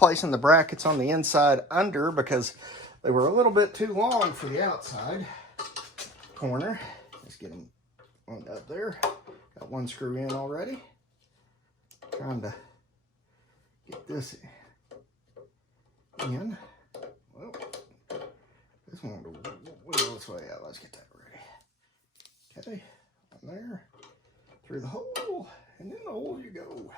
placing the brackets on the inside under because they were a little bit too long for the outside corner. Let's get them on up there. Got one screw in already. Trying to get this in. Well, this one will wiggle this way out. Let's get that ready. Okay, on there, through the hole, and in the hole you go.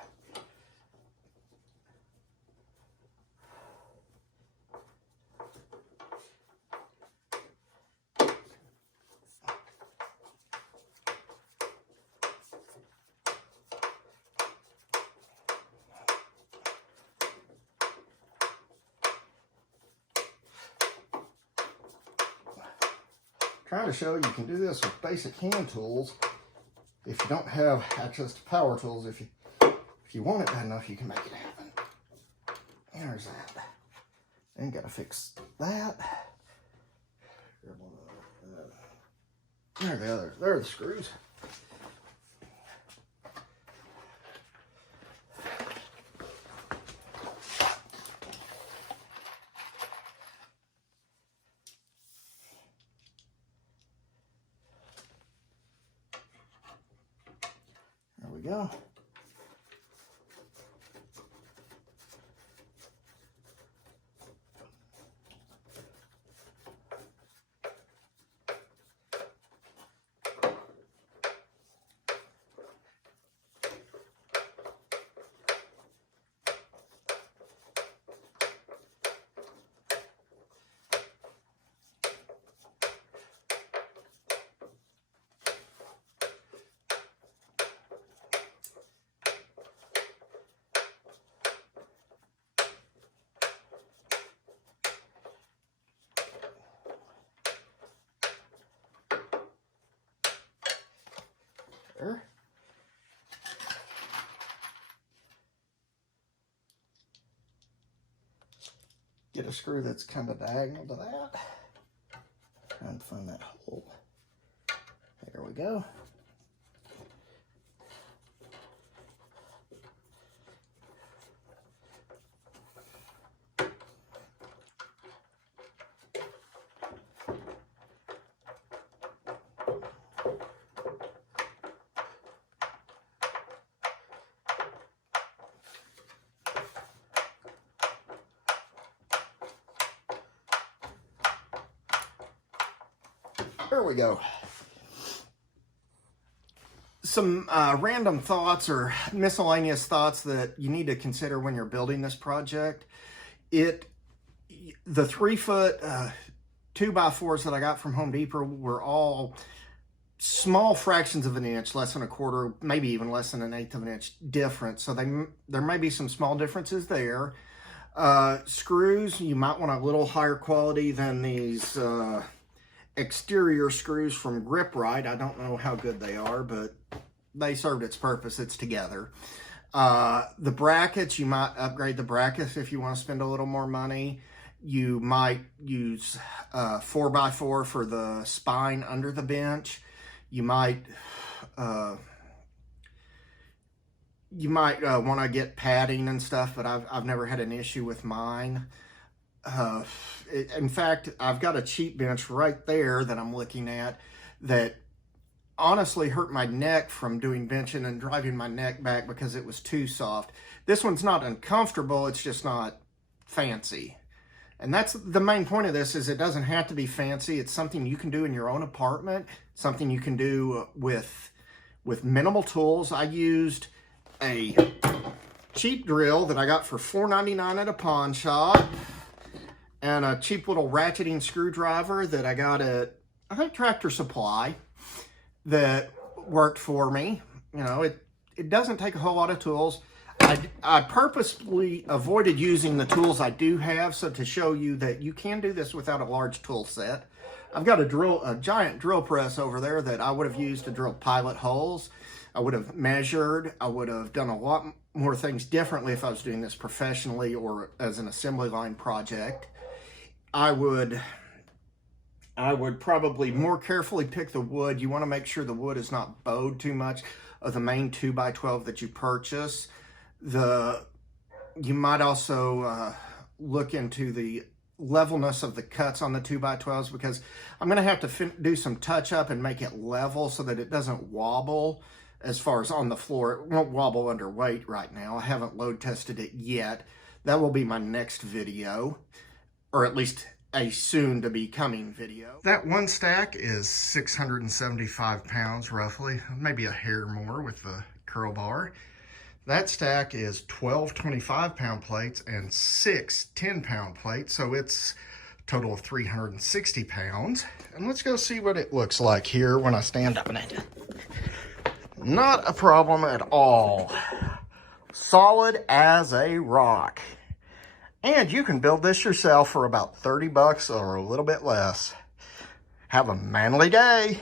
Trying to show you can do this with basic hand tools. If you don't have access to power tools, if you want it bad enough, you can make it happen. There's that. Then gotta fix that. There the other. There are the screws. There we go. There. Get a screw that's kind of diagonal to that. Trying to find that hole. There we go. There we go. Some random thoughts or miscellaneous thoughts that you need to consider when you're building this project. The 3-foot 2x4s that I got from Home Depot were all small fractions of an inch, less than a quarter, maybe even less than an eighth of an inch difference. So there may be some small differences there. Screws, you might want a little higher quality than these exterior screws from Grip Right. I don't know how good they are, but they served its purpose. It's together. The brackets, you might upgrade the brackets if you want to spend a little more money. You might use 4x4 for the spine under the bench. You might want to get padding and stuff, but I've never had an issue with mine. In fact, I've got a cheap bench right there that I'm looking at that honestly hurt my neck from doing benching and driving my neck back because it was too soft. This one's not uncomfortable, it's just not fancy. And that's the main point of this, is it doesn't have to be fancy. It's something you can do in your own apartment, something you can do with minimal tools. I used a cheap drill that I got for $4.99 at a pawn shop, and a cheap little ratcheting screwdriver that I got at, I think, Tractor Supply, that worked for me. You know, it doesn't take a whole lot of tools. I purposely avoided using the tools I do have, so to show you that you can do this without a large tool set. I've got a giant drill press over there that I would have used to drill pilot holes. I would have measured. I would have done a lot more things differently if I was doing this professionally or as an assembly line project. I would probably more carefully pick the wood. You want to make sure the wood is not bowed too much of the main 2x12 that you purchase. The You might also look into the levelness of the cuts on the 2x12s, because I'm going to have to do some touch up and make it level so that it doesn't wobble as far as on the floor. It won't wobble under weight right now. I haven't load tested it yet. That will be my next video, or at least a soon to be coming video. That one stack is 675 pounds roughly, maybe a hair more with the curl bar. That stack is 12 25-pound plates and 6 10-pound plates, so it's a total of 360 pounds. And let's go see what it looks like here when I stand up in it. Not a problem at all. Solid as a rock. And you can build this yourself for about 30 bucks or a little bit less. Have a manly day.